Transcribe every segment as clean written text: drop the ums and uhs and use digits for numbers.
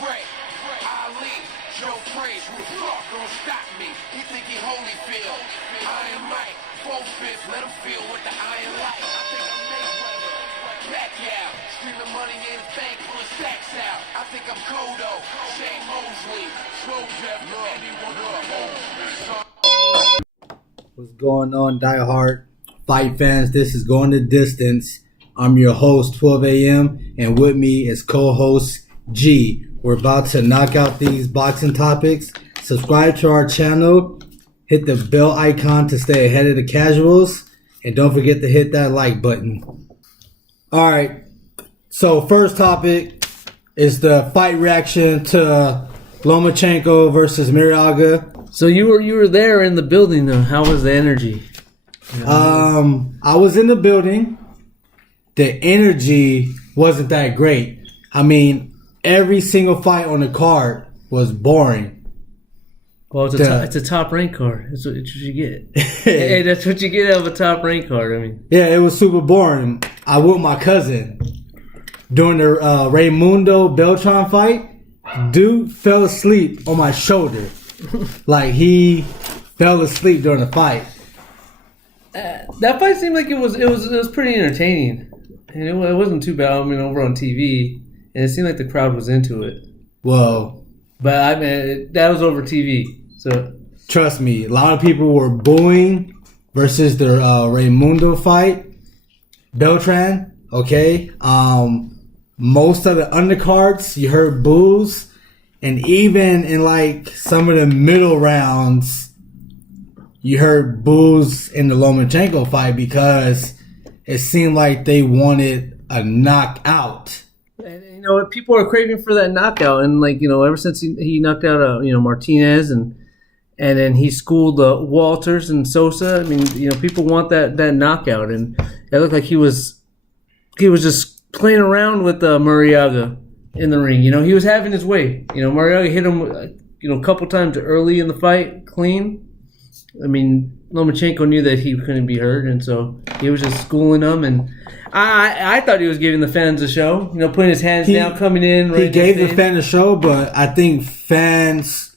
Ray, Ali, Joe Frazier, who the fuck gon' stop me? He think he Holyfield. Iron Mike, 4/5, let him feel what the iron like. I think I'm Mayweather, back out, streaming money in the bank, pulling stacks out. I think I'm Kodo, Shane Mosley, Slow Jeff, anyone who holds me. What's going on, diehard fight fans? This is Going the Distance. I'm your host, 12 a.m., and with me is co-host G. We're about to knock out these boxing topics. Subscribe to our channel. Hit the bell icon to stay ahead of the casuals. And don't forget to hit that like button. Alright, so first topic is the fight reaction to Lomachenko versus Mariaga. So you were there in the building though. How was the energy? I was in the building. The energy wasn't that great. I mean, every single fight on the card was boring. Well, it's a top rank card. That's what you get. Hey, that's what you get out of a top rank card. I mean, yeah, it was super boring. I with my cousin during the Raymundo Beltran fight. Dude fell asleep on my shoulder. Like he fell asleep during the fight. that fight seemed like it was pretty entertaining, and it wasn't too bad. I mean, over on TV, and it seemed like the crowd was into it. Well, but I mean, that was over TV. So trust me, a lot of people were booing versus the Raymundo fight, Beltran. Okay, most of the undercards you heard boos, and even in like some of the middle rounds, you heard boos in the Lomachenko fight because it seemed like they wanted a knockout. And, people are craving for that knockout, and ever since he knocked out Martinez and then he schooled Walters and Sosa. I mean, people want that knockout, and it looked like he was just playing around with Mariaga in the ring. He was having his way. Mariaga hit him a couple times early in the fight clean. I mean, Lomachenko knew that he couldn't be hurt, and so he was just schooling him. And I thought he was giving the fans a show, putting his hands down, coming in. He gave the fans a show, but I think fans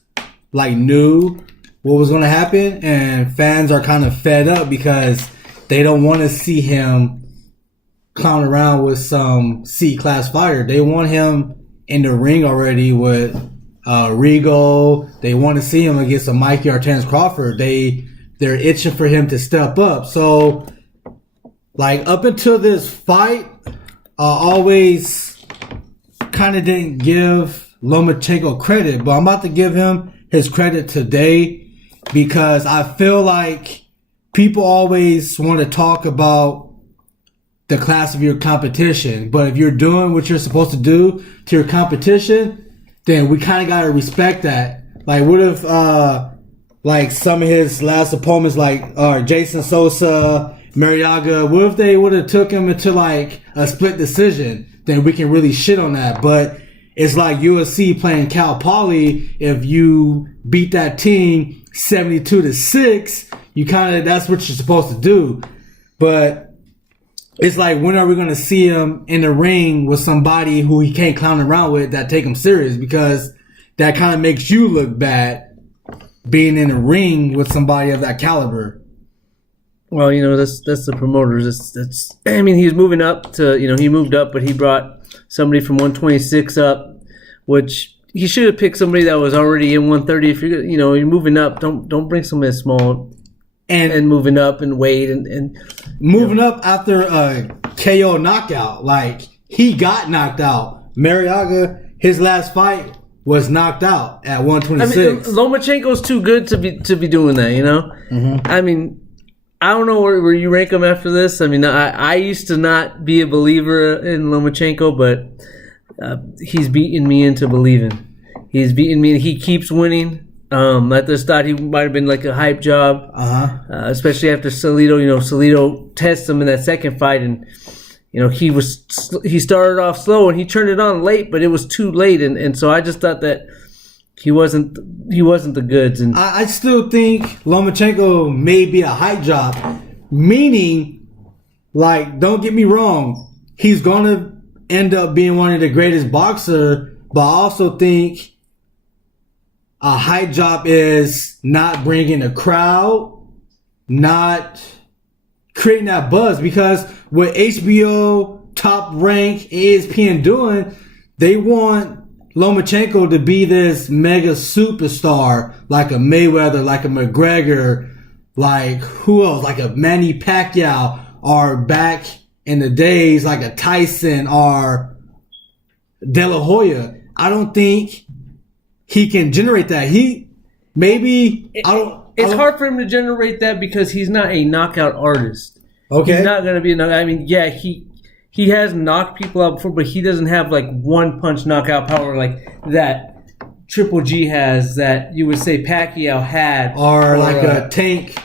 knew what was going to happen, and fans are kind of fed up because they don't want to see him clown around with some C-class fighter. They want him in the ring already with Rigo. They want to see him against a Mikey or Terrence Crawford. They're itching for him to step up. So, up until this fight, always kind of didn't give Lomachenko credit, but I'm about to give him his credit today because I feel like people always want to talk about the class of your competition, but if you're doing what you're supposed to do to your competition, then we kind of got to respect that. What if, some of his last opponents, Jason Sosa, Mariaga, what if they would have took him into, a split decision? Then we can really shit on that. But it's like UFC playing Cal Poly. If you beat that team 72-6, that's what you're supposed to do. But it's like, when are we going to see him in the ring with somebody who he can't clown around with that take him serious? Because that kind of makes you look bad being in the ring with somebody of that caliber. Well, that's the promoters. I mean, he's moving up to, he moved up, but he brought somebody from 126 up, which he should have picked somebody that was already in 130. If you're moving up, don't bring somebody small. And moving up and weight and moving up after a KO knockout. He got knocked out. Mariaga, his last fight was knocked out at 126. I mean, Lomachenko's too good to be doing that, Mm-hmm. I mean, I don't know where you rank him after this. I mean, I used to not be a believer in Lomachenko, but he's beaten me into believing. He's beaten me, and he keeps winning. I just thought he might have been a hype job, especially after Salido. Salido tested him in that second fight, and he started off slow and he turned it on late, but it was too late, and so I just thought that he wasn't the goods. And I still think Lomachenko may be a hype job, meaning, don't get me wrong, he's gonna end up being one of the greatest boxer but I also think a hype job is not bringing a crowd, not creating that buzz, because what HBO, Top Rank, ESPN doing, they want Lomachenko to be this mega superstar, like a Mayweather, like a McGregor, like who else, like a Manny Pacquiao, or back in the days like a Tyson or De La Hoya. I don't think he can generate that. It's hard for him to generate that because he's not a knockout artist. Okay. He's not going to be a knockout. I mean, yeah, he has knocked people out before, but he doesn't have like one punch knockout power like that Triple G has, that you would say Pacquiao had, or like a Tank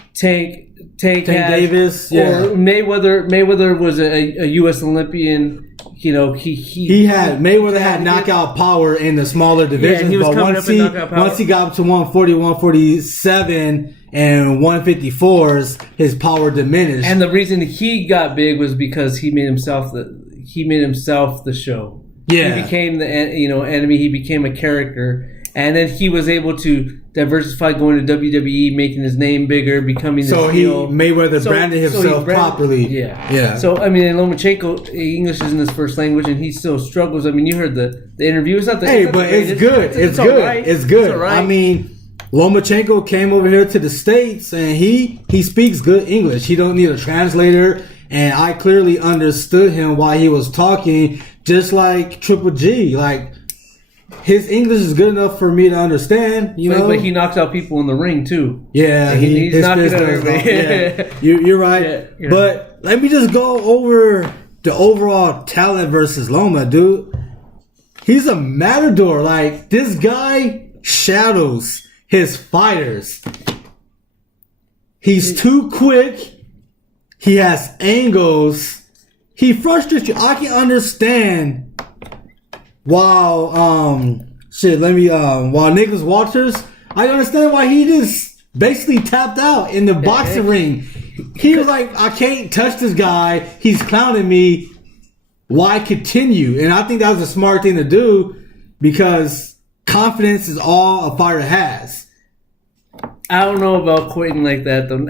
Davis, yeah. Or Mayweather was a U.S. Olympian. You know, Mayweather had knockout power in the smaller divisions, he was but coming up in knockout power. Once he got up to 140, 147, and 154s, his power diminished. And the reason he got big was because he made himself the show. Yeah, he became the enemy. He became a character, and then he was able to diversify, going to WWE, making his name bigger, becoming this heel. Mayweather branded himself properly. Yeah. So I mean, Lomachenko, English isn't his first language, and he still struggles. I mean, you heard the interview. It's not the it's good. It's good. Right. It's good. Right. I mean, Lomachenko came over here to the States, and he speaks good English. He don't need a translator, and I clearly understood him while he was talking, just like Triple G. Like, his English is good enough for me to understand, But he knocks out people in the ring too. Yeah, he's knocking out everybody. Yeah, you're right. Yeah. But let me just go over the overall talent versus Loma, dude. He's a matador. Like, this guy shadows his fighters. He's too quick. He has angles. He frustrates you. I can understand while Nicholas Walters, I understand why he just basically tapped out in the boxing ring. He was like, I can't touch this guy. He's clowning me. Why continue? And I think that was a smart thing to do, because confidence is all a fighter has. I don't know about quitting like that, though.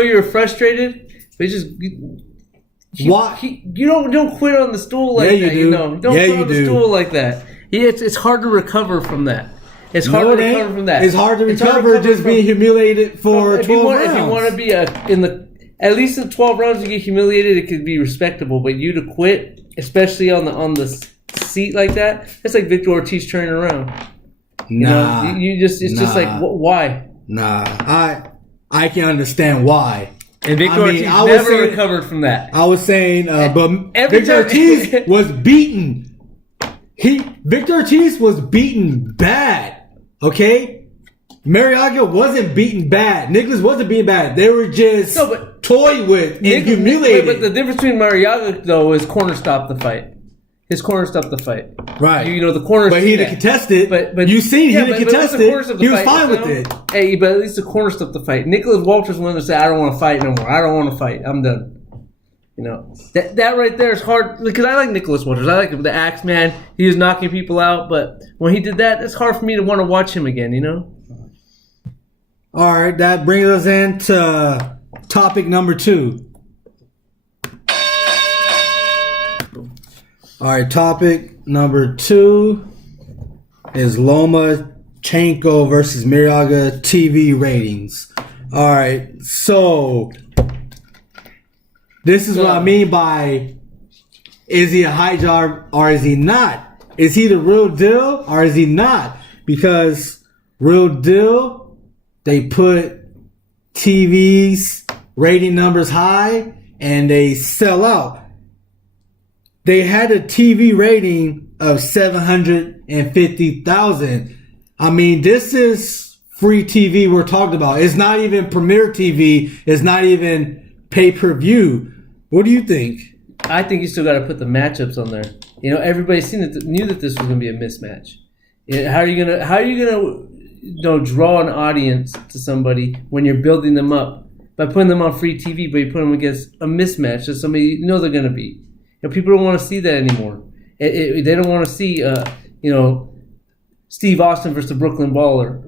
You're frustrated, but it's just... You don't quit on the stool like that. You do. Don't quit on the stool like that. It's hard to recover from that. It's hard to recover from that. It's hard to recover just being humiliated for 12 rounds. If you want to be at least in 12 rounds, you get humiliated, it could be respectable. But you to quit, especially on the seat like that, that's like Victor Ortiz turning around. Just like, why? Nah, I can understand why. And Victor Ortiz never recovered from that. I was saying, but Victor Ortiz was beaten. Victor Ortiz was beaten bad. Okay? Mariaga wasn't beaten bad. Nicholas wasn't beaten bad. They were just toyed with and humiliated. But the difference between Mariaga, though, is corner stopped the fight. His corner stopped the fight. Right. The corner. But he didn't contest it. But you seen he didn't contest it. He was fine with it. Hey, but at least the corner stopped the fight. Nicholas Walters wanted to say, I don't want to fight no more. I don't want to fight. I'm done. That right there is hard, because I like Nicholas Walters. I like him, the Axe Man. He was knocking people out, but when he did that, it's hard for me to want to watch him again. All right, that brings us into topic number 2. All right, topic number 2 is Lomachenko versus Mariaga TV ratings. All right, so this is what I mean by, is he a hype job or is he not? Is he the real deal or is he not? Because real deal, they put TV's rating numbers high and they sell out. They had a TV rating of 750,000. I mean, this is free TV we're talking about. It's not even Premier TV. It's not even pay-per-view. What do you think? I think you still got to put the matchups on there. Everybody knew that this was going to be a mismatch. How are you gonna draw an audience to somebody when you're building them up by putting them on free TV, but you put them against a mismatch that somebody they're going to beat? People don't want to see that anymore. They don't want to see you know, Steve Austin versus the Brooklyn Brawler.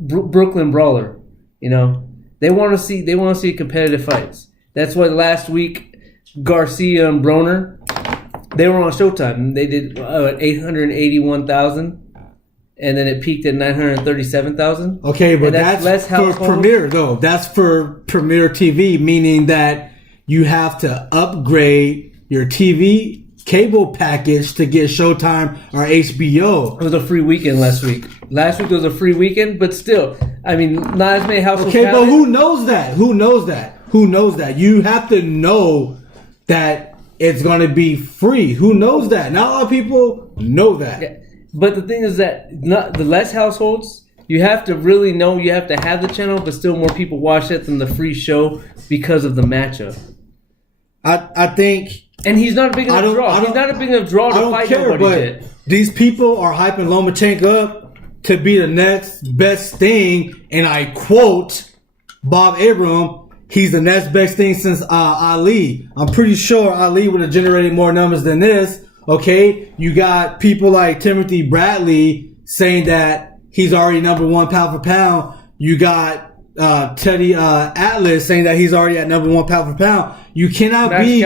You know, they want to see competitive fights. That's why last week Garcia and Broner, they were on Showtime. They did 881,000, and then it peaked at 937,000. Okay, but that's for Premiere though. That's for Premiere TV, meaning that you have to upgrade your TV cable package to get Showtime or HBO. It was a free weekend last week. Last week was a free weekend, but still, I mean, not as many households. Okay, but who knows that? Who knows that? Who knows that? You have to know that it's going to be free. Who knows that? Not a lot of people know that. Yeah. But the thing is that the less households, you have to really know, you have to have the channel, but still more people watch it than the free show because of the matchup. I think... And he's not a big enough draw. He's not a big enough draw to fight nobody yet. These people are hyping Lomachenko up to be the next best thing, and I quote Bob Arum, he's the next best thing since Ali. I'm pretty sure Ali would have generated more numbers than this. Okay, you got people like Timothy Bradley saying that he's already number one pound for pound. You got Teddy Atlas saying that he's already at number one pound for pound. You cannot be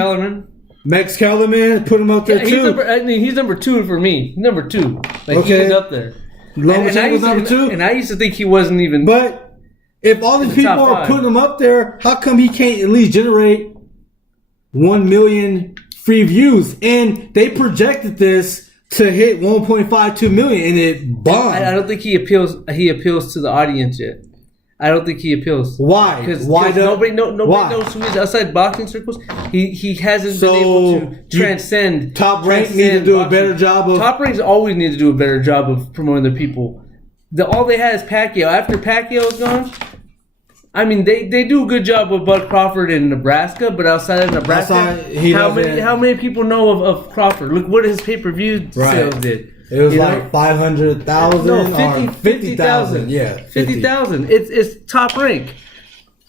Max Kellerman. Put him up there too. He's number two for me. Number two. Like okay. He's up there. Lomachenko's number two. And I used to think he wasn't even. But if all these people are putting him up there, how come he can't at least generate 1 million free views? And they projected this to hit 1.52 million, and it bombed. I don't think he appeals. He appeals to the audience yet. I don't think he appeals. Why? Because nobody knows who he is outside boxing circles. He hasn't been able to transcend. Top Rank need to do a better job of. Top Ranks always need to do a better job of promoting their people. All they had is Pacquiao. After Pacquiao's gone, I mean they do a good job with Bud Crawford in Nebraska, but outside of Nebraska, how many people know of Crawford? Look what his pay-per-view sales did. It was like 500,000 or 50,000. Yeah, 50,000. It's Top Rank.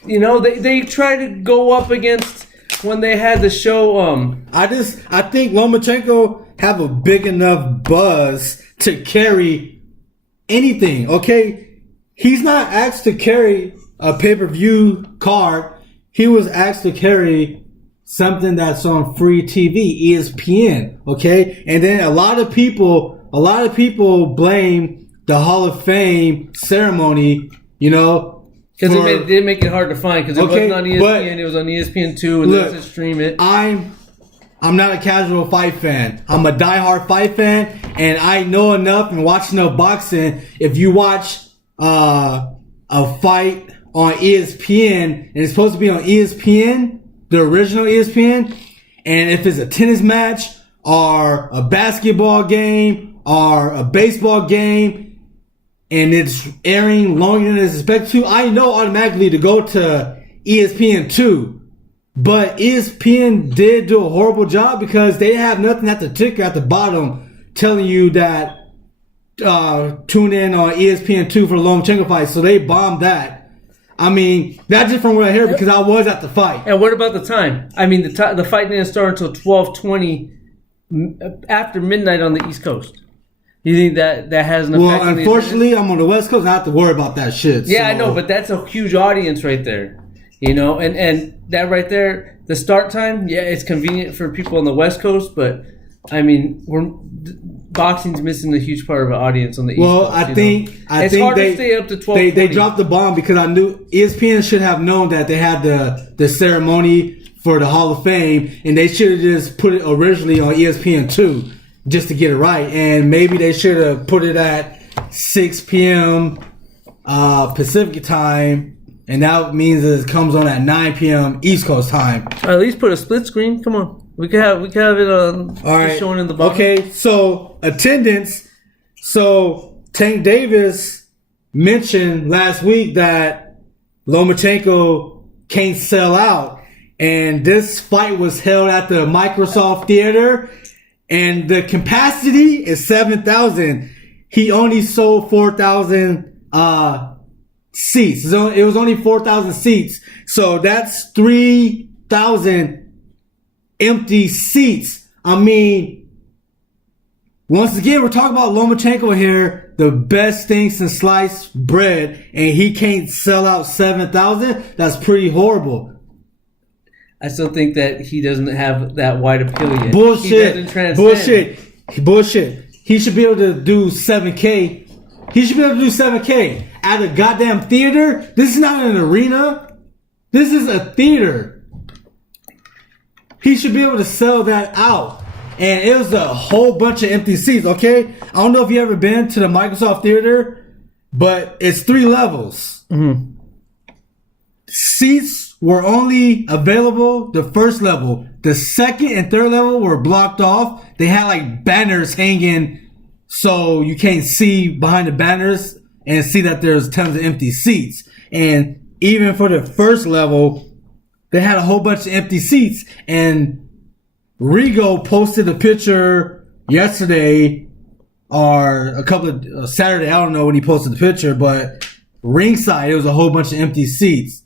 You know, they try to go up against when they had the show. I think Lomachenko have a big enough buzz to carry anything. Okay, he's not asked to carry a pay-per-view card. He was asked to carry something that's on free TV, ESPN. Okay, and then a lot of people blame the Hall of Fame ceremony, you know, because it did make it hard to find because it wasn't on ESPN. It was on ESPN2, and they just stream it. I'm not a casual fight fan. I'm a diehard fight fan, and I know enough and watch enough boxing. If you watch a fight on ESPN, and it's supposed to be on ESPN, the original ESPN, and if it's a tennis match or a basketball game or a baseball game and it's airing longer than it's expected to, I know automatically to go to ESPN2. But ESPN did do a horrible job because they have nothing at the ticker at the bottom telling you that tune in on ESPN2 for the Lomachenko fight. So they bombed that. I mean, that's just from what I hear because I was at the fight. And what about the time? I mean, the fight didn't start until 12:20 after midnight on the East Coast. You think that has an effect? Well, unfortunately, I'm on the West Coast. I have to worry about that shit. Yeah, so. I know, but that's a huge audience right there. You know, and that right there, the start time, yeah, it's convenient for people on the West Coast, but I mean, boxing's missing a huge part of the audience on the East Coast. Well, I think it's hard to stay up to 12. They dropped the bomb because I knew ESPN should have known that they had the ceremony for the Hall of Fame, and they should have just put it originally on ESPN2 just to get it right. And maybe they should have put it at 6 p.m. Pacific time, and that means it comes on at 9 p.m. East Coast time. At least put a split screen. Come on. We could have it on showing in the bottom. Okay, so attendance. So Tank Davis mentioned last week that Lomachenko can't sell out. And this fight was held at the Microsoft Theater. And the capacity is 7,000. He only sold 4,000 seats. It was only 4,000 seats. So that's 3,000 empty seats. I mean, Once again, we're talking about Lomachenko here, the best thing since sliced bread, and he can't sell out 7,000. That's pretty horrible. I still think that he doesn't have that wide appeal yet. Bullshit. Bullshit. He should be able to do 7K. He should be able to do 7K at a goddamn theater. This is not an arena. This is a theater. He should be able to sell that out. And it was a whole bunch of empty seats, okay? I don't know if you ever been to the Microsoft Theater, but it's 3 levels. Mm-hmm. Seats were only available the first level. The second and third level were blocked off. They had like banners hanging so you can't see behind the banners and see that there's tons of empty seats. And even for the first level, they had a whole bunch of empty seats. And Rigo posted a picture yesterday or a couple of Saturday. I don't know when he posted the picture, but ringside, it was a whole bunch of empty seats.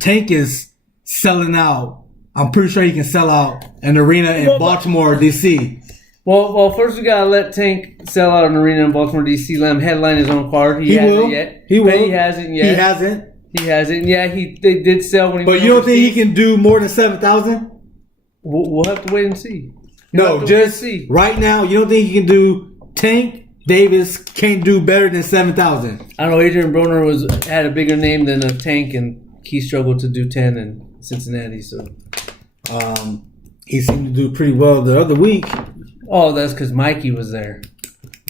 Tank is selling out. I'm pretty sure he can sell out an arena in Baltimore, D.C. Well, first we gotta let Tank sell out an arena in Baltimore, D.C. Let him headline his own card. He hasn't yet. He will. He hasn't yet. He hasn't. Yeah, they did sell when he. But you don't think he can do more than 7,000? We'll have to wait and see. No, just see. Right now, you don't think he can do Tank Davis can't do better than 7,000? I don't know. Adrian Broner had a bigger name than a Tank, and he struggled to do 10 in Cincinnati. So, he seemed to do pretty well the other week. Oh, that's because Mikey was there.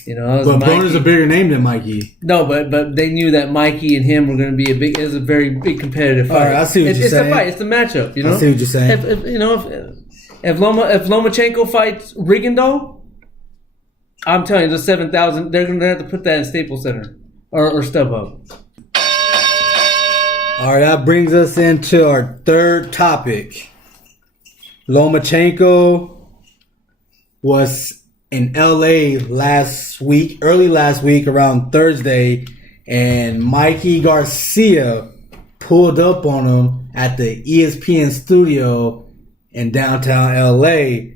You know, but Broner's a bigger name than Mikey. No, but they knew that Mikey and him were going to be it was a very big competitive fight. All right, I see what you're saying. It's the fight. It's the matchup. You know, I see what you're saying. If Lomachenko fights Rigondeaux, I'm telling you, the 7,000, they're going to have to put that in Staples Center or StubHub. All right, that brings us into our third topic. Lomachenko was in LA early last week around Thursday, and Mikey Garcia pulled up on him at the ESPN studio in downtown LA.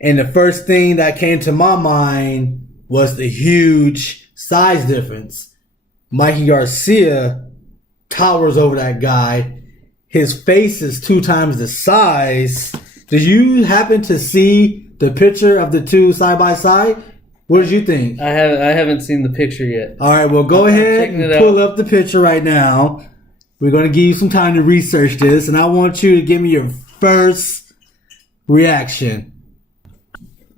And the first thing that came to my mind was the huge size difference. Mikey Garcia towers over that guy. His face is 2 times the size. Did you happen to see the picture of the two side by side? What did you think? I haven't seen the picture yet. All right, well, go ahead and pull up the picture right now. We're going to give you some time to research this, and I want you to give me your first reaction.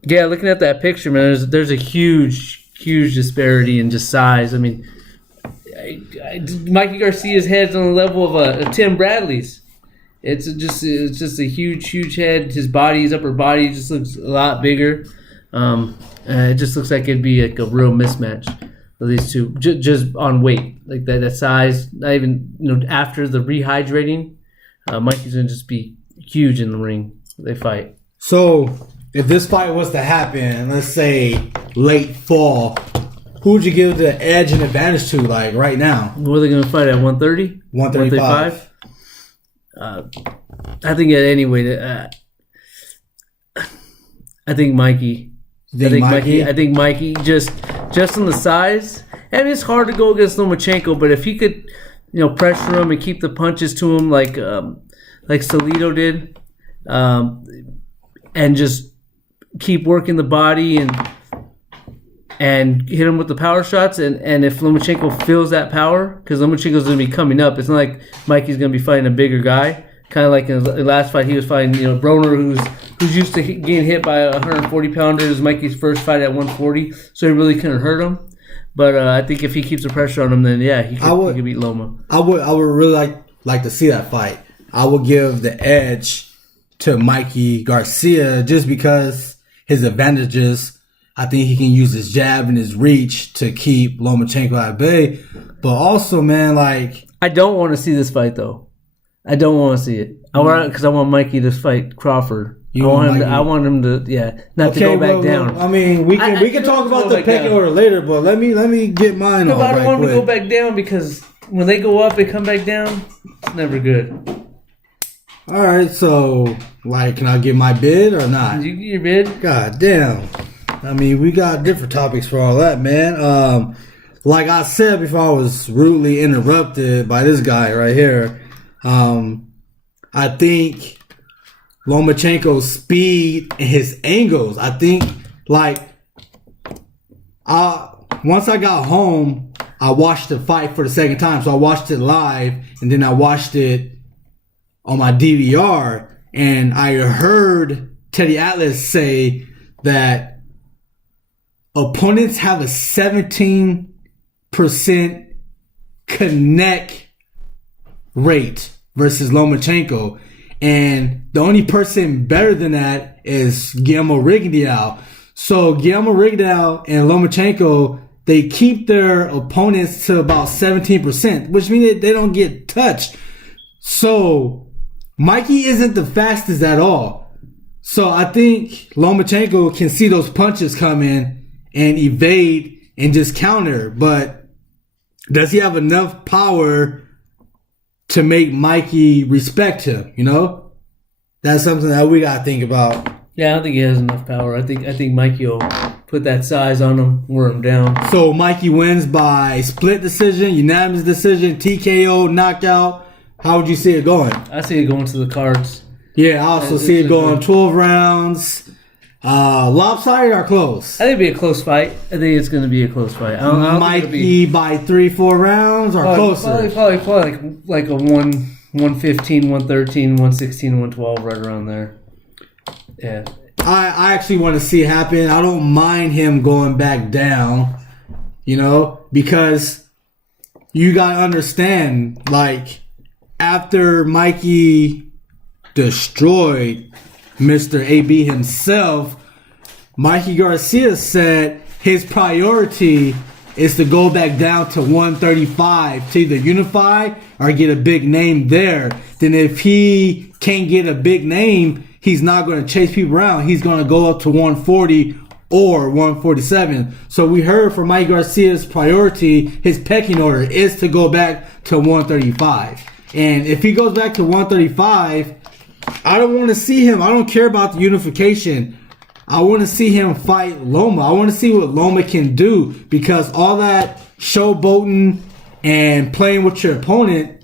Yeah, looking at that picture, man, there's a huge disparity in just size. I mean, Mikey Garcia's head's on the level of Tim Bradley's. It's just a huge head. His upper body just looks a lot bigger. It just looks like it'd be like a real mismatch of these two, just on weight, like that size. Not even after the rehydrating, Mikey's gonna just be huge in the ring. They fight. So, if this fight was to happen, let's say late fall, who would you give the edge and advantage to, like right now? What are they gonna fight at 130? 135. I think at any weight, I think Mikey. I think Mikey just on the size. I mean, it's hard to go against Lomachenko, but if he could, pressure him and keep the punches to him like Salido did, and just keep working the body and hit him with the power shots, and if Lomachenko feels that power, because Lomachenko's going to be coming up, it's not like Mikey's going to be fighting a bigger guy. Kind of like in the last fight, he was fighting, Broner, who's used to getting hit by a 140-pounder. It was Mikey's first fight at 140, so he really couldn't hurt him. But I think if he keeps the pressure on him, then yeah, he could beat Loma. I would really like to see that fight. I would give the edge to Mikey Garcia just because his advantages. I think he can use his jab and his reach to keep Lomachenko at bay. But also, man, I don't want to see this fight though. I don't want to see it. Because I want Mikey to fight Crawford. I want him to not to go back down. I mean, we can talk about the pecking order later, but let me get mine off. I don't want him to go back down because when they go up and come back down, it's never good. All right, so can I get my bid or not? Did you get your bid? God damn. All I mean, we got different topics for all that, man. Like I said before, I was rudely interrupted by this guy right here. I think Lomachenko's speed and his angles. I think, like, once I got home, I watched the fight for the second time. So I watched it live, and then I watched it on my DVR, and I heard Teddy Atlas say that opponents have a 17% connect rate versus Lomachenko. And the only person better than that is Guillermo Rigondeaux. So Guillermo Rigondeaux and Lomachenko, they keep their opponents to about 17%, which means they don't get touched. So Mikey isn't the fastest at all. So I think Lomachenko can see those punches coming and evade and just counter. But does he have enough power to make Mikey respect him, you know? That's something that we got to think about. Yeah, I don't think he has enough power. I think Mikey will put that size on him, wear him down. So Mikey wins by split decision, unanimous decision, TKO, knockout. How would you see it going? I see it going to the cards. Yeah, I also see it going 12 rounds. Lopsided or close? I think it'd be a close fight. I think it's going to be a close fight. I don't Mikey by 3-4 rounds or closer? Probably like a 115, 113, 116, 112, right around there. Yeah. I actually want to see it happen. I don't mind him going back down, you know, because you got to understand, like, after Mikey destroyed Mr. AB himself, Mikey Garcia said his priority is to go back down to 135 to either unify or get a big name there. Then if he can't get a big name, he's not going to chase people around. He's going to go up to 140 or 147. So we heard from Mike Garcia's priority, his pecking order is to go back to 135. And if he goes back to 135, I don't want to see him. I don't care about the unification. I want to see him fight Loma. I want to see what Loma can do, because all that showboating and playing with your opponent,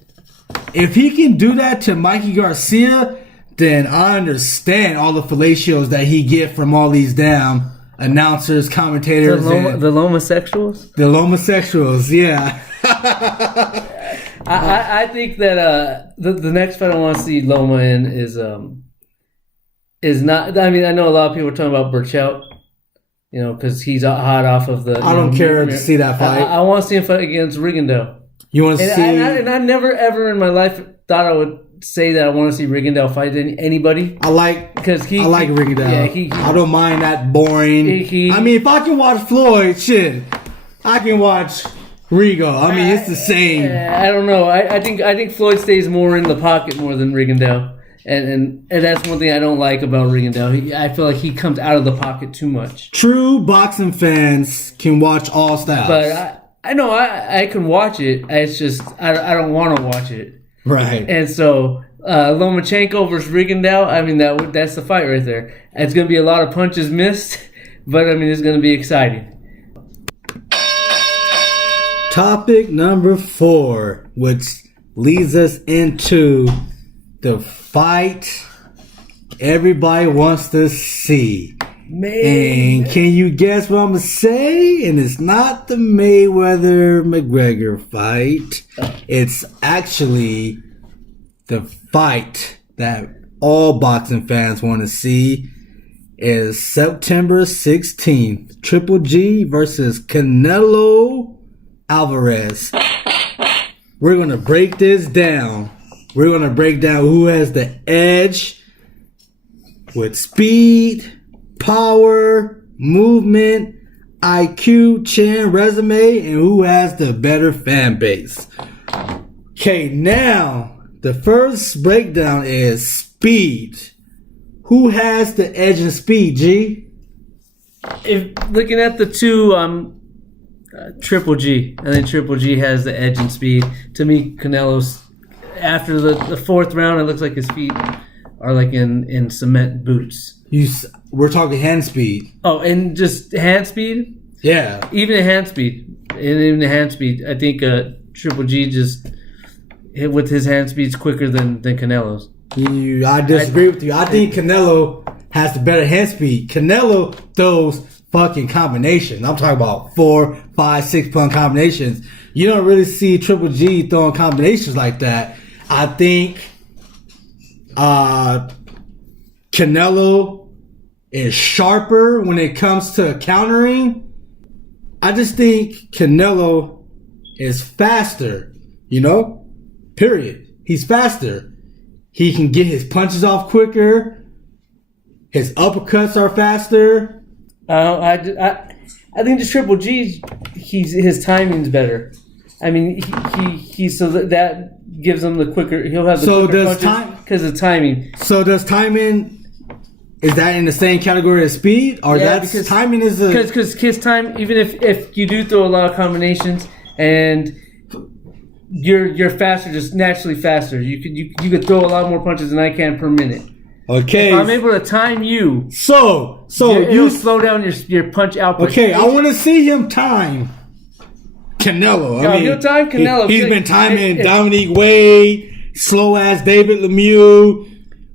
if he can do that to Mikey Garcia, then I understand all the fellatios that he get from all these damn announcers, commentators. The Lomachenko? The Lomachenko, yeah. I think that the next fight I want to see Loma in is not. I mean, I know a lot of people are talking about Burchell, you know, because he's hot off of the. I don't care to see that fight. I want to see him fight against Rigondeaux. You want to see? And I never ever in my life thought I would say that I want to see Rigondeaux fight anybody. I like Rigondeaux. Yeah, I don't mind that boring. I mean, if I can watch Floyd, shit, I can watch Rigo. I mean, it's the same. I don't know. I think Floyd stays more in the pocket more than Rigondeaux. And that's one thing I don't like about Rigondeaux. I feel like he comes out of the pocket too much. True boxing fans can watch all styles. But I know I can watch it. It's just I don't want to watch it. Right. And so Lomachenko versus Rigondeaux, I mean, that's the fight right there. It's going to be a lot of punches missed, but I mean, it's going to be exciting. Topic number 4, which leads us into the fight everybody wants to see. And can you guess what I'm going to say? And it's not the Mayweather-McGregor fight. It's actually the fight that all boxing fans want to see. Is September 16th. Triple G versus Canelo Alvarez. We're going to break this down. We're going to break down who has the edge with speed, power, movement, IQ, chin, resume, and who has the better fan base. Okay, now the first breakdown is speed. Who has the edge in speed, G? If looking at the two, Triple G. I think Triple G has the edge in speed. To me, Canelo's after the fourth round, it looks like his feet are like in cement boots. We're talking hand speed. Oh, and just hand speed. Yeah, Even the hand speed, I think Triple G just hit with his hand speeds quicker than Canelo's. I disagree with you. I think Canelo has the better hand speed. Canelo throws fucking combinations. I'm talking about 4, 5, 6 pound combinations. You don't really see Triple G throwing combinations like that. I think Canelo is sharper when it comes to countering. I just think Canelo is faster, period. He's faster. He can get his punches off quicker. His uppercuts are faster. I think the Triple G, his timing's better. I mean, he so that gives him the quicker. He'll have the quicker punches because of timing. So does timing? Is that in the same category as speed, or because timing is because his time? Even if you do throw a lot of combinations and you're faster, just naturally faster. You could throw a lot more punches than I can per minute. Okay, if I'm able to time you, so you slow down your punch output. Okay, I want to see him time Canelo. He'll time Canelo. He's been timing Dominique Wade, slow ass David Lemieux,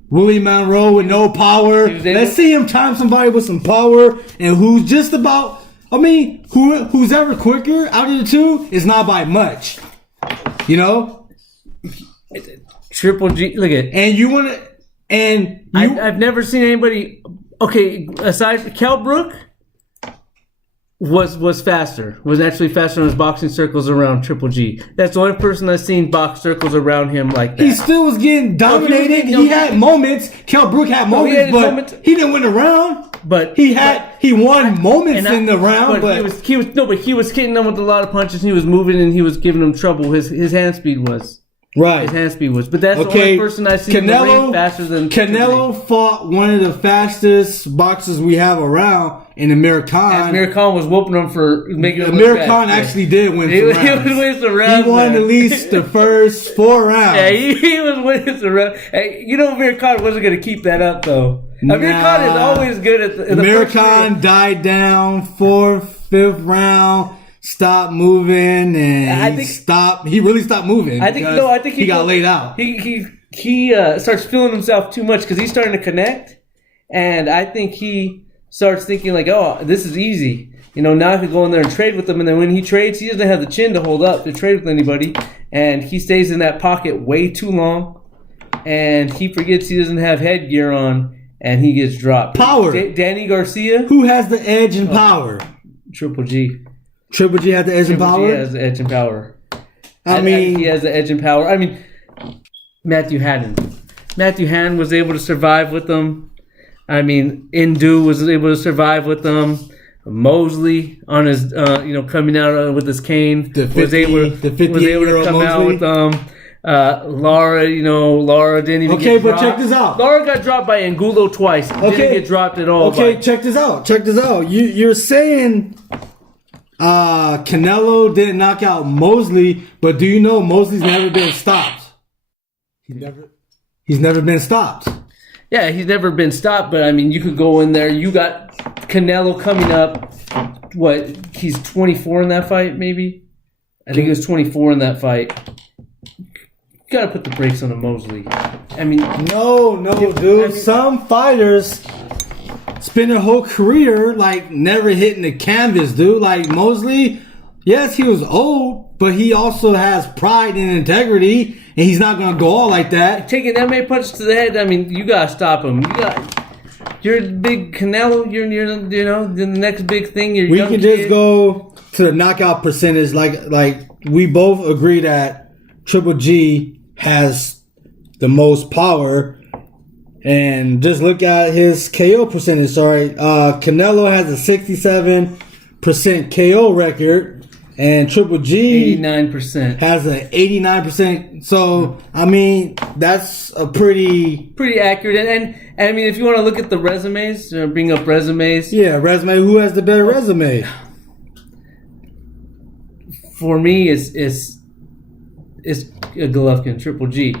Willie Monroe with no power. Let's see him time somebody with some power and who's just about. Who's ever quicker out of the two is not by much. Triple G, look at. And you want to. And I've never seen anybody. Okay, aside Kell Brook was faster. Was actually faster in his boxing circles around Triple G. That's the only person I've seen box circles around him like that. He still was getting dominated. He had moments. Kell Brook had moments, he didn't win a round. But he won moments in the round. But he was hitting them with a lot of punches. And he was moving and he was giving them trouble. His hand speed was. Right. His hand speed was. But that's the only person I've seen faster than Canelo fought one of the fastest boxers we have around in Amir Khan. And Amir Khan was whooping him for making him Amir Khan actually did win some rounds. He was winning some rounds. He won at least the first 4 rounds. Yeah, he was winning some rounds. Hey, Amir Khan wasn't going to keep that up, though. Amir Khan is always good at the Amir Khan died down 4th, 5th round. Stopped moving, and he really stopped moving. I think he got laid out. He starts feeling himself too much because he's starting to connect, and I think he starts thinking like, "Oh, this is easy." Now I could go in there and trade with him, and then when he trades, he doesn't have the chin to hold up to trade with anybody, and he stays in that pocket way too long, and he forgets he doesn't have headgear on, and he gets dropped. Power. Danny Garcia. Who has the edge in power? Triple G. Triple G has the edge in power? Triple G has the edge in power. He has the edge in power. Matthew Haddon. Matthew Haddon was able to survive with them. Indu was able to survive with them. Mosley on his, coming out with his cane was able to come out with them. Laura didn't even get dropped. Check this out. Laura got dropped by Angulo twice. Didn't get dropped at all. Check this out. You're saying Canelo didn't knock out Mosley, but do you know Mosley's never been stopped? He's never been stopped. Yeah, he's never been stopped, but you could go in there. You got Canelo coming up. What? He's 24 in that fight, maybe? I think he was 24 in that fight. You gotta put the brakes on a Mosley. No, dude. Some fighters spend their whole career never hitting the canvas, dude. Like Mosley, yes, he was old, but he also has pride and integrity, and he's not gonna go all like that. Taking that many punches to the head, you gotta stop him. You're big Canelo. You're the next big thing. We can just go to the knockout percentage. Like we both agree that Triple G has the most power. And just look at his KO percentage. Sorry, Canelo has a 67% KO record, and Triple G 89% has an 89%. So that's a pretty accurate. And if you want to look at the resumes, bring up resumes. Yeah, resume. Who has the better resume? For me, it's Golovkin, Triple G.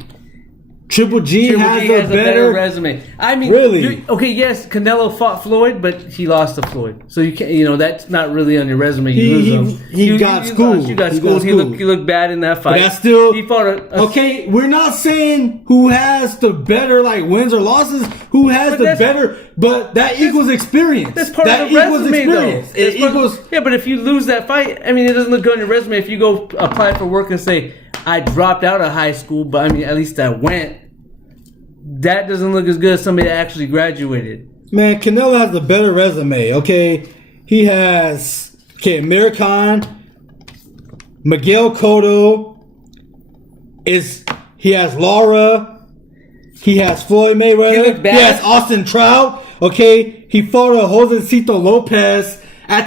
Triple G has a better resume. I mean, really? Okay, yes, Canelo fought Floyd, but he lost to Floyd. So you can't, that's not really on your resume. He got schooled. You got schooled. He looked bad in that fight. But that's still he fought okay. We're not saying who has the better wins or losses. Who has the better? But that equals experience. That's part of the resume, though. It equals. Yeah, but if you lose that fight, I mean, it doesn't look good on your resume. If you go apply for work and say, I dropped out of high school, but I mean, at least I went. That doesn't look as good as somebody that actually graduated. Man, Canelo has a better resume, okay? He has, Amir Khan, Miguel Cotto, he has Lara, he has Floyd Mayweather, he has Austin Trout, okay? He fought a Josecito Lopez. At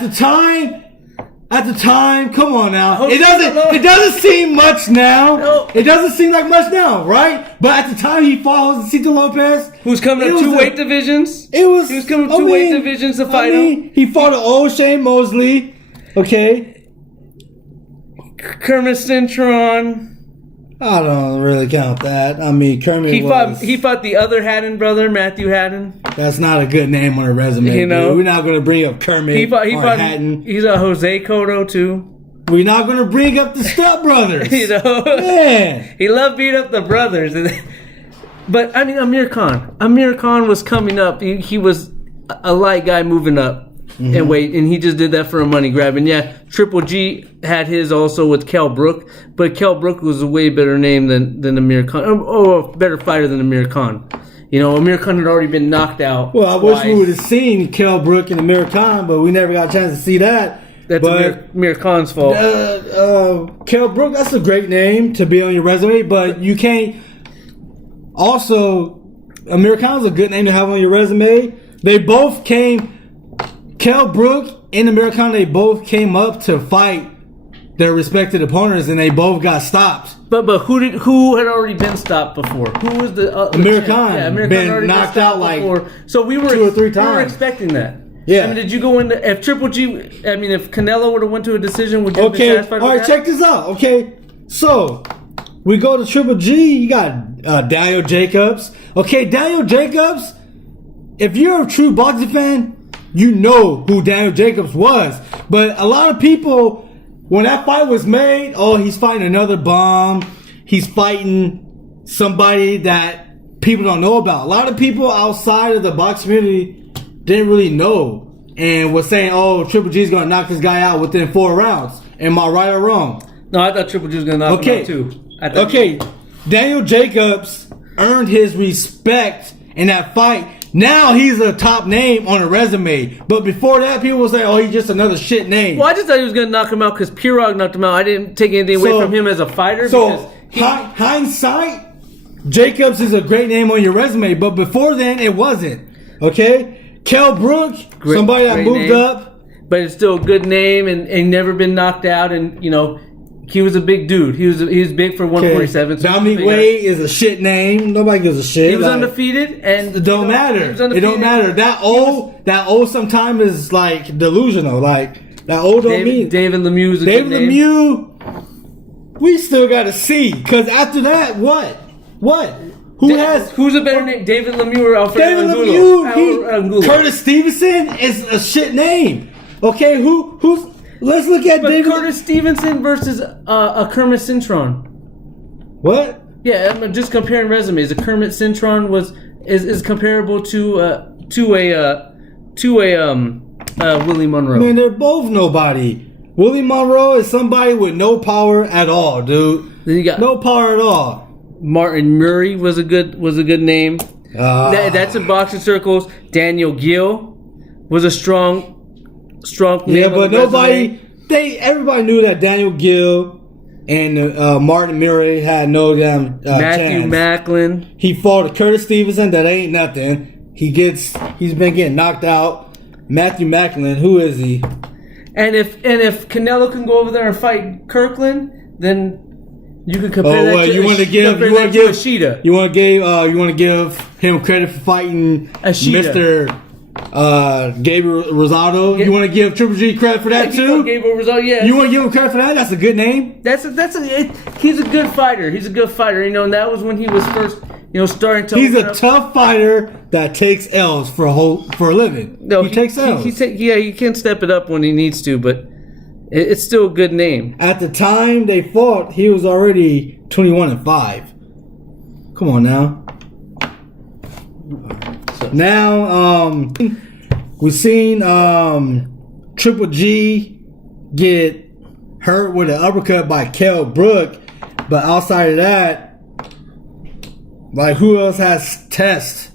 the time, come on now. It doesn't seem much now. No. It doesn't seem like much now, right? But at the time he fought Josecito Lopez, who's coming up two weight divisions. He was coming up two weight divisions to fight him. He fought an old Shane Mosley, okay? Kermit Cintron. I don't really count that. I mean, Kermit he fought the other Haddon brother, Matthew Haddon. That's not a good name on a resume. Dude. We're not going to bring up Kermit or Haddon. He's a Jose Cotto too. We're not going to bring up the Step Brothers. Man. He loved beating up the brothers. But I mean, Amir Khan was coming up. He was a light guy moving up. And wait, and he just did that for a money grab. And yeah, Triple G had his also with Kell Brook, but Kell Brook was a way better name than Amir Khan, or a better fighter than Amir Khan. Amir Khan had already been knocked out. Well, I wish we would have seen Kell Brook and Amir Khan, but we never got a chance to see that. That's Amir Khan's fault. Kell Brook, that's a great name to be on your resume, but you can't. Also, Amir Khan's a good name to have on your resume. They both came. Kell Brook and Amir Khan, they both came up to fight their respected opponents, and they both got stopped. But who had already been stopped before? Who was the Amir Khan? Yeah, Amir Khan been already knocked been out before. So we were 2 or 3 times. We were expecting that. Yeah. I mean, did you go into if Triple G? I mean, if Canelo would have went to a decision, would you have been satisfied? All right, check this out. Okay, so we go to Triple G. You got Daniel Jacobs. Okay, Daniel Jacobs. If you're a true boxing fan, you know who Daniel Jacobs was. But a lot of people, when that fight was made, he's fighting another bum. He's fighting somebody that people don't know about. A lot of people outside of the boxing community didn't really know and was saying, Triple G's going to knock this guy out within 4 rounds. Am I right or wrong? No, I thought Triple G was going to knock him out too. Okay, Daniel Jacobs earned his respect in that fight. Now he's a top name on a resume. But before that, people would say, he's just another shit name. Well, I just thought he was going to knock him out because Pirog knocked him out. I didn't take anything away from him as a fighter. So, hindsight, Jacobs is a great name on your resume. But before then, it wasn't. Okay? Kell Brook, somebody that moved up. But it's still a good name and never been knocked out. And, he was a big dude. He was big for 147. So Dominic Wade is a shit name. Nobody gives a shit. He was undefeated, and it don't matter. It don't matter. That old sometimes is like delusional. Like that old don't mean. David Lemieux is a good name. Lemieux, we still got to see because after that, what? Who's a better name, David Lemieux or Alfredo Angulo? Curtis Stevenson is a shit name. Okay, who's? Let's look at David. Curtis Stevenson versus a Kermit Cintron. What? Yeah, I'm just comparing resumes. A Kermit Cintron is comparable to a Willie Monroe. Man, they're both nobody. Willie Monroe is somebody with no power at all, dude. Then you got no power at all. Martin Murray was a good name. That's in boxing circles. Daniel Gill was a strong name. Yeah, but everybody knew that Daniel Gill and Martin Murray had no damn Matthew chance. Macklin. He fought Curtis Stevenson. That ain't nothing. He's been getting knocked out. Matthew Macklin, who is he? And if Canelo can go over there and fight Kirkland, then you can compare that to Ashita. You want to give him credit for fighting Ashita. Mr. Gabriel Rosado. You want to give Triple G credit for that too? Gabriel Rosado, yes. You want to give him credit for that? That's a good name. He's a good fighter. He's a good fighter. And that was when he was first. starting to. He's a tough fighter that takes L's for a living. No, he takes L's. He can step it up when he needs to, but it's still a good name. At the time they fought, he was already 21-5. Come on now. Now, we've seen Triple G get hurt with an uppercut by Kell Brook, but outside of that, like, who else has test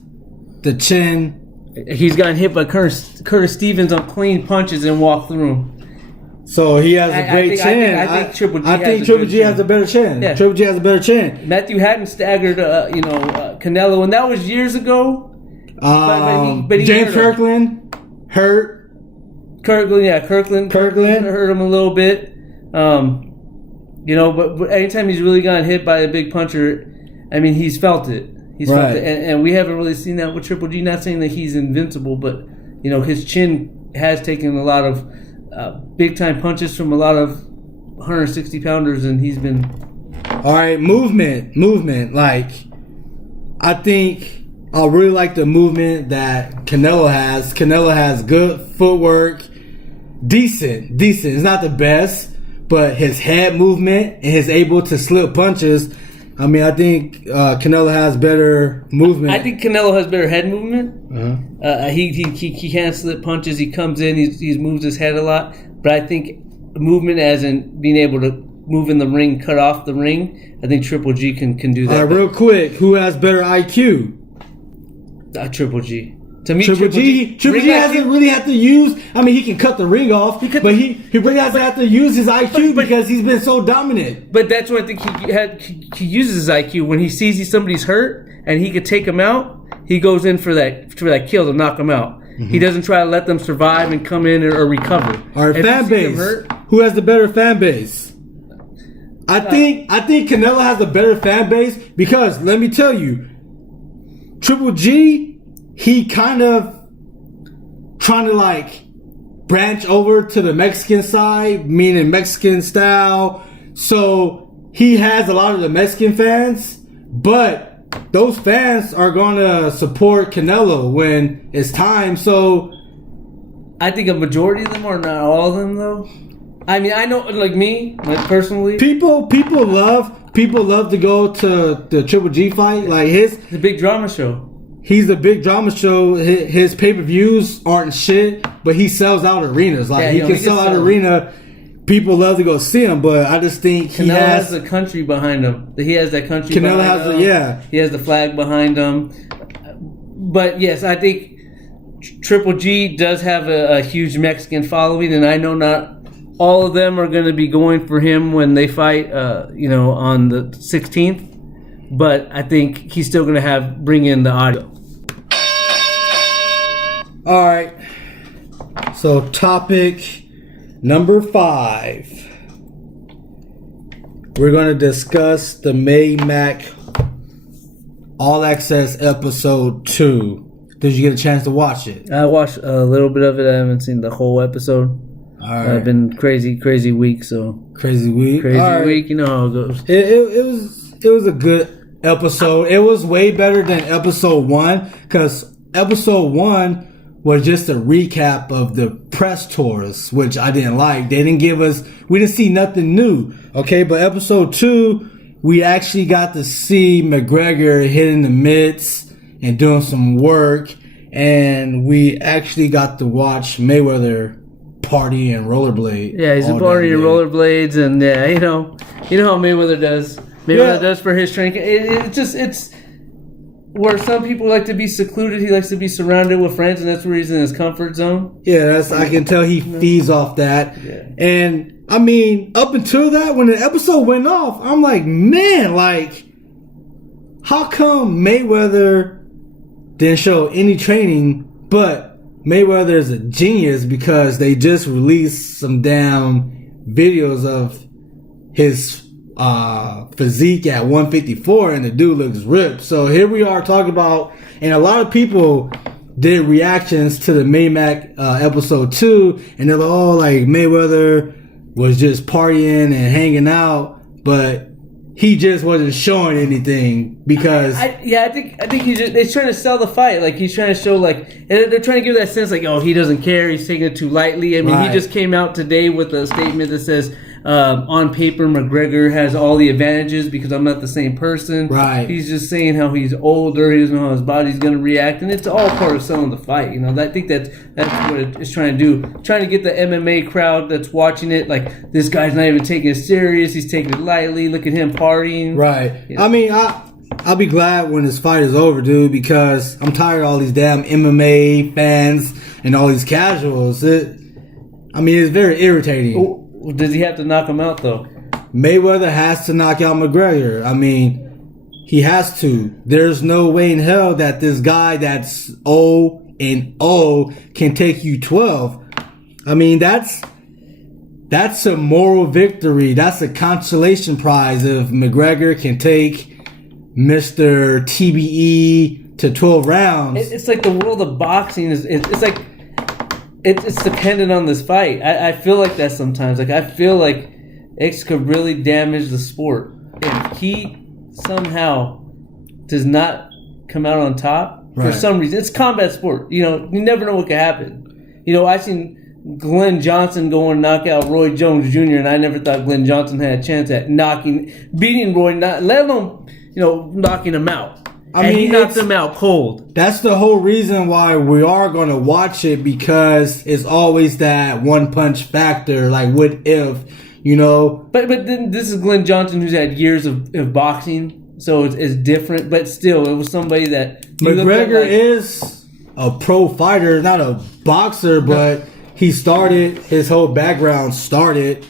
the chin? He's gotten hit by Curtis Stevens on clean punches and walked through. So he has a great chin. I think Triple G has a better chin. Yeah. Triple G has a better chin. Matthew Hatton staggered, Canelo, and that was years ago. But he James Kirkland hurt. Kirkland hurt him a little bit. But anytime he's really gotten hit by a big puncher, I mean, he's felt it. Felt it, and we haven't really seen that with Triple G. Not saying that he's invincible, but his chin has taken a lot of big time punches from a lot of 160 pounders, and he's been. All right, movement. Like, I think I really like the movement that Canelo has. Canelo has good footwork, decent. It's not the best, but his head movement and his able to slip punches. I mean, I think Canelo has better movement. I think Canelo has better head movement. Uh-huh. He can't slip punches. He comes in. He moves his head a lot. But I think movement, as in being able to move in the ring, cut off the ring. I think Triple G can do that. All right, real quick, who has better IQ? Triple G. To me, Triple G hasn't really had to use. I mean, he can cut the ring off, but he really hasn't had to use his IQ because he's been so dominant. But that's what I think he uses his IQ when he sees somebody's hurt and he could take him out. He goes in for that kill to knock him out. Mm-hmm. He doesn't try to let them survive and come in or recover. All right, fan base. Who has the better fan base? I think Canelo has the better fan base because let me tell you, Triple G. He kind of trying to like branch over to the Mexican side, meaning Mexican style. So he has a lot of the Mexican fans, but those fans are going to support Canelo when it's time. So I think a majority of them are, not all of them though. I mean, I know, like me, like personally, people love to go to the Triple G fight. Like the big drama show. He's a big drama show. His pay-per-views aren't shit, but he sells out arenas. Like he can sell out arena. People love to go see him, but I just think Canelo has the country behind him. He has that country. Canelo has He has the flag behind him. But yes, I think Triple G does have a huge Mexican following, and I know not all of them are going to be going for him when they fight. On the 16th, but I think he's still going to bring in the audio. All right. So topic number 5. We're going to discuss the May Mac All Access episode 2. Did you get a chance to watch it? I watched a little bit of it. I haven't seen the whole episode. All right. Been crazy week. So crazy week. Week. You know how it goes. It was a good episode. It was way better than episode 1 because episode 1 was just a recap of the press tours, which I didn't like. They didn't we didn't see nothing new. Okay, but episode 2, we actually got to see McGregor hitting the mitts and doing some work, and we actually got to watch Mayweather party and rollerblade. Yeah, he's a party and rollerblades, and yeah, you know how Mayweather does. Mayweather does for his training. It's where some people like to be secluded. He likes to be surrounded with friends, and that's where he's in his comfort zone. Yeah, I can tell he feeds off that. Yeah. And I mean, up until that, when the episode went off, I'm like, man, like, how come Mayweather didn't show any training? But Mayweather is a genius because they just released some damn videos of his physique at 154, and the dude looks ripped. So here we are talking about, and a lot of people did reactions to the Maymac episode 2, and they're like, oh, like Mayweather was just partying and hanging out, but he just wasn't showing anything because I think they're trying to sell the fight. Like he's trying to show and they're trying to give that sense like, oh, he doesn't care, he's taking it too lightly. I mean, he just came out today with a statement that says, on paper, McGregor has all the advantages because I'm not the same person. Right. He's just saying how he's older, he doesn't know how his body's going to react, and it's all part of selling the fight. You know, I think that's what it's trying to do. Trying to get the MMA crowd that's watching it, like, this guy's not even taking it serious, he's taking it lightly, look at him partying. Right. You know? I mean, I'll be glad when this fight is over, dude, because I'm tired of all these damn MMA fans and all these casuals. It's very irritating. Does he have to knock him out, though? Mayweather has to knock out McGregor. I mean, he has to. There's no way in hell that this guy that's 0-0 can take you 12. I mean, that's a moral victory. That's a consolation prize if McGregor can take Mr. TBE to 12 rounds. It's like the world of boxing it's like it's dependent on this fight. I feel like that sometimes. Like, I feel like X could really damage the sport if he somehow does not come out on top for some reason. It's combat sport. You know, you never know what could happen. You know, I've seen Glenn Johnson go and knock out Roy Jones Jr., and I never thought Glenn Johnson had a chance at beating Roy, let alone, knocking him out. He knocked him out cold. That's the whole reason why we are going to watch it, because it's always that one punch factor. Like, what if, But then this is Glenn Johnson, who's had years of boxing, so it's different. But still, it was somebody that McGregor is a pro fighter, not a boxer, but he started, his whole background started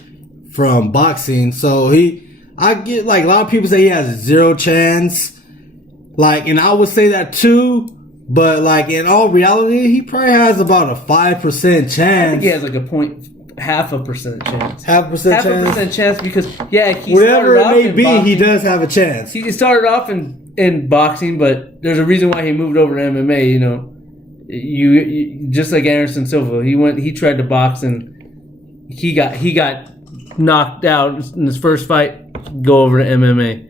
from boxing. So I get, like, a lot of people say he has zero chance. Like, and I would say that too, but like, in all reality, he probably has about a 5% chance. I think he has like half a percent chance. Half a percent chance because he whatever it may be, boxing. He does have a chance. He started off in boxing, but there's a reason why he moved over to MMA. You just like Anderson Silva, he tried to box and he got knocked out in his first fight. Go over to MMA.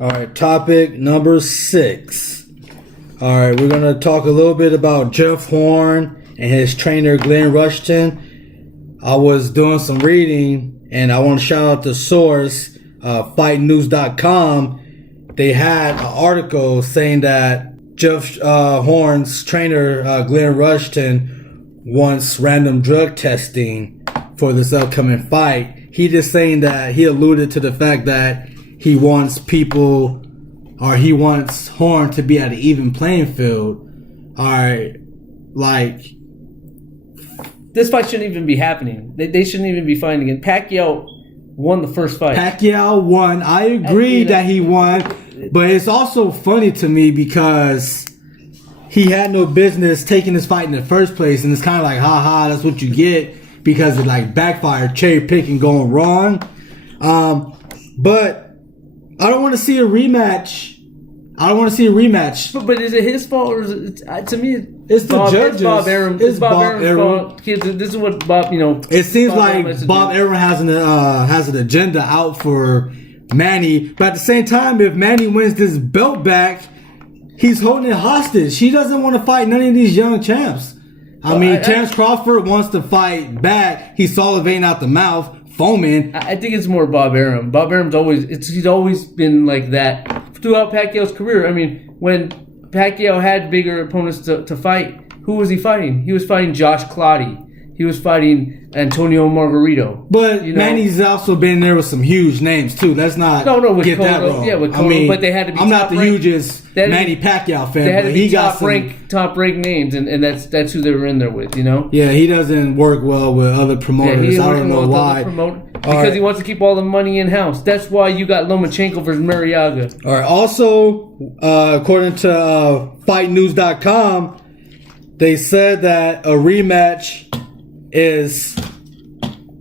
All right, topic number 6. All right, we're going to talk a little bit about Jeff Horn and his trainer, Glenn Rushton. I was doing some reading, and I want to shout out the source, fightnews.com. They had an article saying that Jeff Horn's trainer, Glenn Rushton, wants random drug testing for this upcoming fight. He just saying that he alluded to the fact that he wants Horn to be at an even playing field. All right, like, this fight shouldn't even be happening. They shouldn't even be fighting again. Pacquiao won the first fight. Pacquiao won. I agree that he won, but it's also funny to me because he had no business taking this fight in the first place, and it's kind of like, haha, that's what you get because it like backfired, cherry picking, going wrong. But I don't want to see a rematch. But is it his fault or is it, to me, it's the judges. It's Bob Arum. It's Bob Arum's fault. This is what Bob, It seems like Bob Arum has an agenda out for Manny. But at the same time, if Manny wins this belt back, he's holding it hostage. He doesn't want to fight none of these young champs. Terrence Crawford wants to fight back. He's salivating out the mouth, foaming. I think it's more Bob Arum. Bob Arum's he's always been like that throughout Pacquiao's career. I mean, when Pacquiao had bigger opponents to fight, who was he fighting? He was fighting Josh Clottey. He was fighting Antonio Margarito. But Manny's also been there with some huge names too. Let's not get that wrong. Yeah, with Cotto, but they had to be. I'm not the hugest Manny Pacquiao fan. They had to be top ranked names, and that's who they were in there with. Yeah, he doesn't work well with other promoters. I don't know why. Because he wants to keep all the money in house. That's why you got Lomachenko versus Mariaga. All right. Also, according to FightNews.com, they said that a rematch is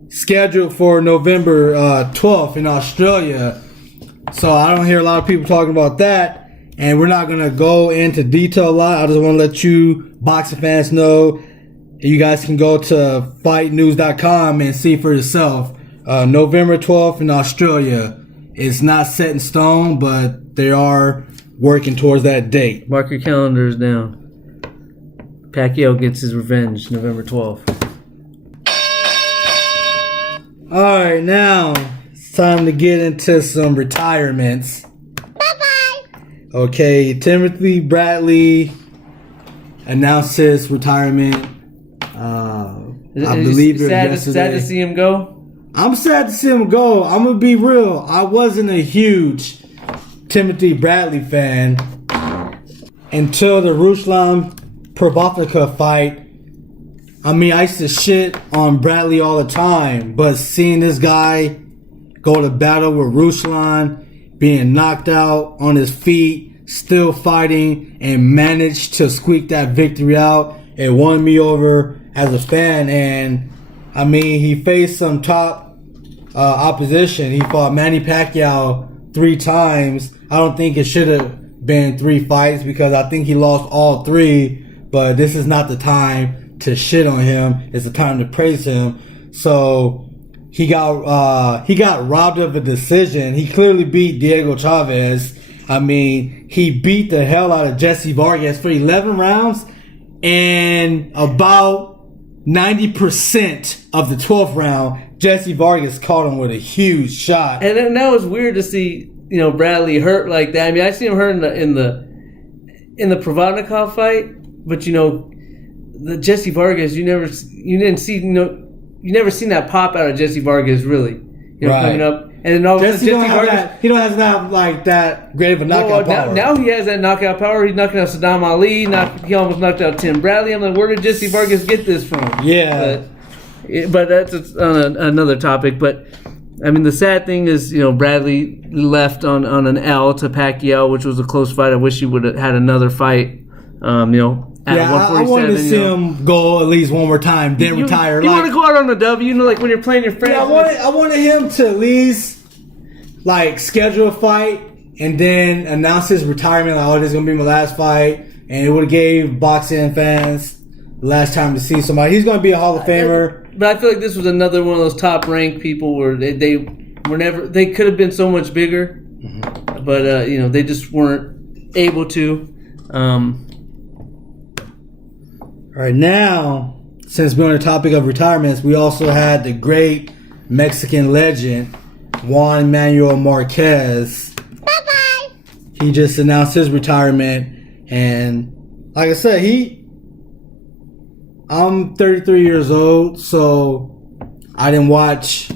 scheduled for November 12th in Australia. So I don't hear a lot of people talking about that. And we're not going to go into detail a lot. I just want to let you boxing fans know you guys can go to fightnews.com and see for yourself November 12th in Australia. It's not set in stone, but they are working towards that date. Mark your calendars down. Pacquiao gets his revenge November 12th. All right, now it's time to get into some retirements. Bye-bye. Okay, Timothy Bradley announced his retirement. I believe it was yesterday. Sad to see him go. I'm sad to see him go. I'm gonna be real. I wasn't a huge Timothy Bradley fan until the Ruslan Provodnica fight. I mean, I used to shit on Bradley all the time, but seeing this guy go to battle with Ruslan, being knocked out on his feet, still fighting, and managed to squeak that victory out, it won me over as a fan. And I mean, he faced some top opposition. He fought Manny Pacquiao 3 times. I don't think it should have been 3 fights because I think he lost all 3. But this is not the time to shit on him. It's the time to praise him. So he got robbed of a decision. He clearly beat Diego Chavez. I mean, he beat the hell out of Jesse Vargas for 11 rounds, and about 90% of the 12th round, Jesse Vargas caught him with a huge shot. And then that was weird to see, Bradley hurt like that. I mean, I seen him hurt in the Provodnikov fight, but the Jesse Vargas, you never seen that pop out of Jesse Vargas really, right. Coming up. And then all of a sudden, Jesse Vargas, he don't have like that great of a knockout power. Now he has that knockout power. He's knocking out Saddam Ali. He almost knocked out Tim Bradley. I'm like, where did Jesse Vargas get this from? Yeah. But that's another topic. But I mean, the sad thing is, Bradley left on an L to Pacquiao, which was a close fight. I wish he would have had another fight. At I wanted to see him go at least one more time, then retire. You want to go out on a W, like when you're playing your friends. Yeah, I wanted him to at least schedule a fight and then announce his retirement. Like, this is gonna be my last fight, and it would have gave boxing fans the last time to see somebody. He's gonna be a Hall of Famer. But I feel like this was another one of those top ranked people where they were never. They could have been so much bigger, but they just weren't able to. All right, now, since we're on the topic of retirements, we also had the great Mexican legend, Juan Manuel Marquez. Bye-bye. He just announced his retirement, and like I said, I'm 33 years old, so I didn't watch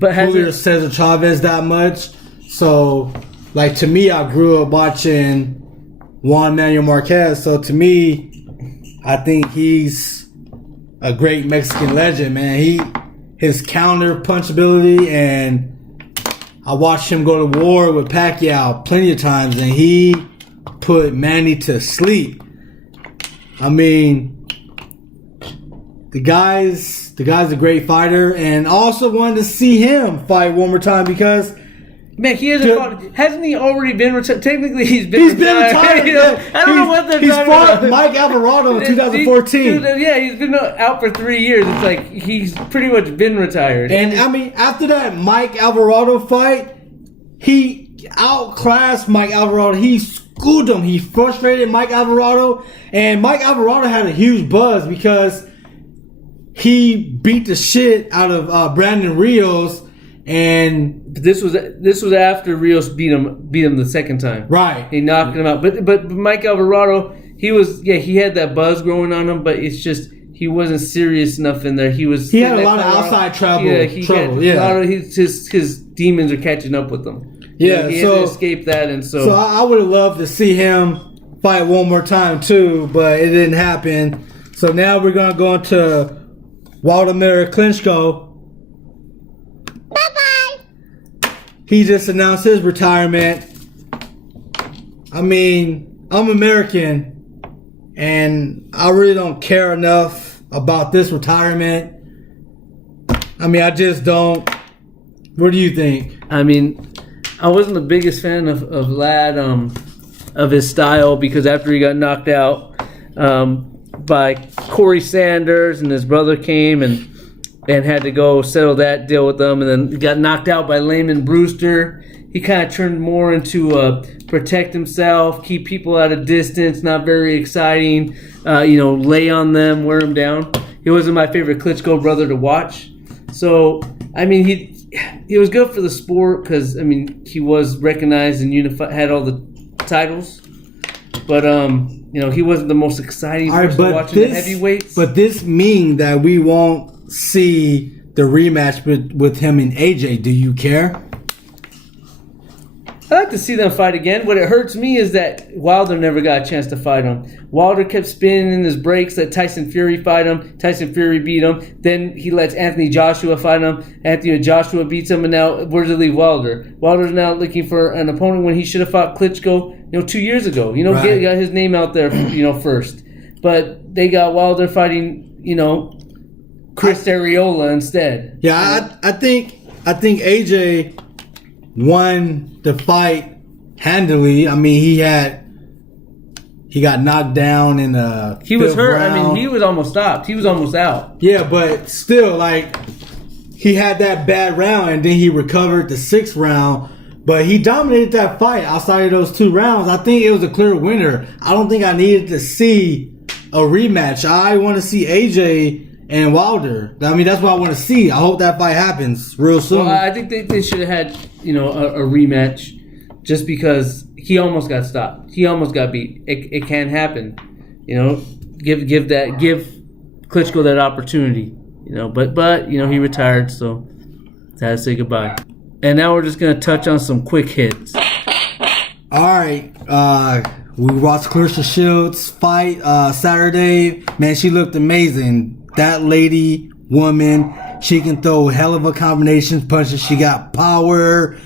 Julio Cesar Chavez that much. So, to me, I grew up watching Juan Manuel Marquez. So to me, I think he's a great Mexican legend, man. His counter punch ability, and I watched him go to war with Pacquiao plenty of times, and he put Manny to sleep. I mean, the guy's a great fighter, and I also wanted to see him fight one more time because. Man, he hasn't fought. Hasn't he already been retired? Technically, he's been retired. I don't know what they're talking about. He's fought Mike Alvarado in 2014. He's been out for 3 years. It's like he's pretty much been retired. And, I mean, after that Mike Alvarado fight, he outclassed Mike Alvarado. He schooled him. He frustrated Mike Alvarado. And Mike Alvarado had a huge buzz because he beat the shit out of Brandon Rios. And this was after Rios beat him the second time. Right. He knocked him out. But Mike Alvarado, he had that buzz growing on him, but it's just he wasn't serious enough in there. He had a lot of outside trouble. His demons are catching up with him. Yeah, he had to escape that, and so I would have loved to see him fight one more time too, but it didn't happen. So now we're gonna go into Wladimir Klitschko. He just announced his retirement. I mean, I'm American, and I really don't care enough about this retirement. I mean, I just don't. What do you think? I mean, I wasn't the biggest fan of Vlad, of his style, because after he got knocked out by Corey Sanders and his brother came, and and had to go settle that deal with them, and then got knocked out by Layman Brewster. He kind of turned more into protect himself, keep people at a distance, not very exciting, lay on them, wear them down. He wasn't my favorite Klitschko brother to watch. So, I mean, he was good for the sport because, I mean, he was recognized and unified, had all the titles. But, he wasn't the most exciting person watching the heavyweights. But this means that we won't see the rematch with him and AJ. Do you care? I'd like to see them fight again. What it hurts me is that Wilder never got a chance to fight him. Wilder kept spinning in his breaks, let Tyson Fury fight him. Tyson Fury beat him. Then he lets Anthony Joshua fight him. Anthony Joshua beats him, and now where does it leave Wilder? Wilder's now looking for an opponent when he should have fought Klitschko, 2 years ago. Right. Got his name out there, first. But they got Wilder fighting, Chris Arreola instead. Yeah, I think AJ won the fight handily. I mean, he got knocked down in the He was hurt. round. I mean, he was almost stopped. He was almost out. Yeah, but still, he had that bad round, and then he recovered the 6th round. But he dominated that fight outside of those 2 rounds. I think it was a clear winner. I don't think I needed to see a rematch. I want to see AJ and Wilder. I mean, that's what I want to see. I hope that fight happens real soon. Well, I think they should have had, a rematch just because he almost got stopped. He almost got beat. It can happen. Give Klitschko that opportunity. But he retired, so had to say goodbye. And now we're just going to touch on some quick hits. All right. We watched Clarissa Shields fight Saturday. Man, she looked amazing. That woman, she can throw hell of a combinations, punches. She got power.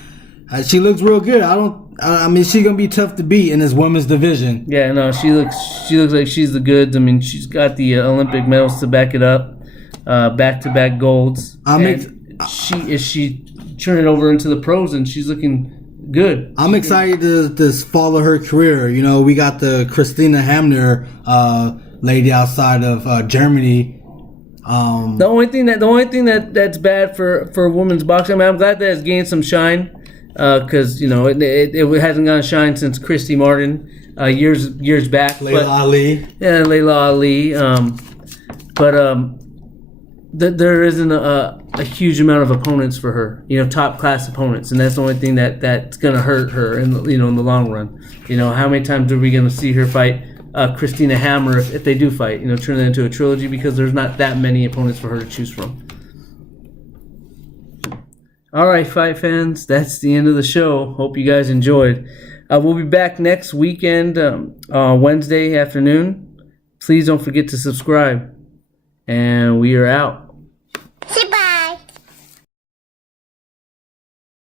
She looks real good. I mean, she's gonna be tough to beat in this women's division. Yeah, no, she looks like she's the goods. I mean, she's got the Olympic medals to back it up, back-to-back golds. She turned it over into the pros, and she's looking good. I'm excited to follow her career. We got the Christina Hamner lady outside of Germany. The only thing that's bad for women's boxing, I mean, I'm glad that it's gained some shine, because it hasn't gotten shine since Christy Martin years back. Layla Ali. Yeah, Layla Ali. There isn't a huge amount of opponents for her. Top class opponents, and that's the only thing that's gonna hurt her in the long run. How many times are we gonna see her fight Christina Hammer if they do fight? Turn that into a trilogy, because there's not that many opponents for her to choose from. All right, fight fans, that's the end of the show. Hope you guys enjoyed. We'll be back next weekend, Wednesday afternoon. Please don't forget to subscribe, and we are out.